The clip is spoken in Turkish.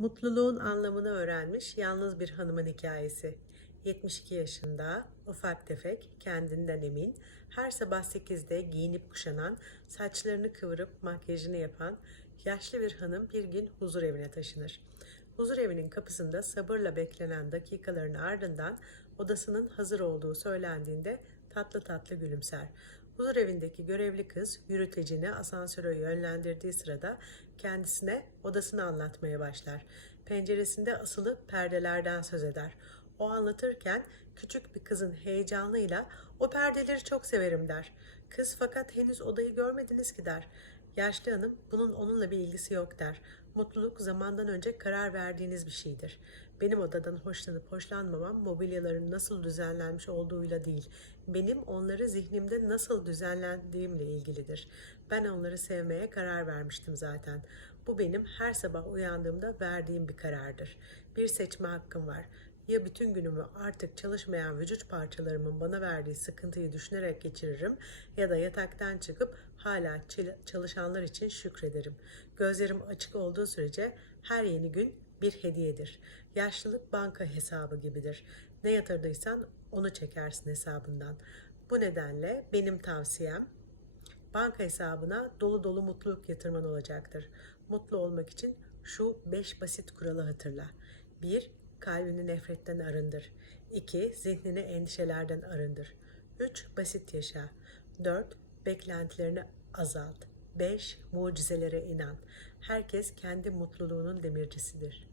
Mutluluğun anlamını öğrenmiş yalnız bir hanımın hikayesi. 72 yaşında, ufak tefek, kendinden emin, her sabah 8'de giyinip kuşanan, saçlarını kıvırıp makyajını yapan yaşlı bir hanım bir gün huzur evine taşınır. Huzur evinin kapısında sabırla beklenen dakikaların ardından odasının hazır olduğu söylendiğinde tatlı tatlı gülümser. Huzur evindeki görevli kız yürütecini asansöre yönlendirdiği sırada kendisine odasını anlatmaya başlar. Penceresinde asılı perdelerden söz eder. O anlatırken küçük bir kızın heyecanıyla o perdeleri çok severim der. Kız fakat henüz odayı görmediniz ki der. Yaşlı hanım bunun onunla bir ilgisi yok der. Mutluluk zamandan önce karar verdiğiniz bir şeydir. Benim odadan hoşlanıp hoşlanmamam mobilyaların nasıl düzenlenmiş olduğuyla değil. Benim onları zihnimde nasıl düzenlendiğimle ilgilidir. Ben onları sevmeye karar vermiştim zaten. Bu benim her sabah uyandığımda verdiğim bir karardır. Bir seçme hakkım var. Ya bütün günümü artık çalışmayan vücut parçalarımın bana verdiği sıkıntıyı düşünerek geçiririm ya da yataktan çıkıp hala çalışanlar için şükrederim. Gözlerim açık olduğu sürece her yeni gün bir hediyedir. Yaşlılık banka hesabı gibidir. Ne yatırdıysan onu çekersin hesabından. Bu nedenle benim tavsiyem banka hesabına dolu dolu mutluluk yatırman olacaktır. Mutlu olmak için şu 5 basit kuralı hatırla. 1. Kalbini nefretten arındır. 2. Zihnini endişelerden arındır. 3. Basit yaşa. 4. Beklentilerini azalt. 5. Mucizelere inan. Herkes kendi mutluluğunun demircisidir.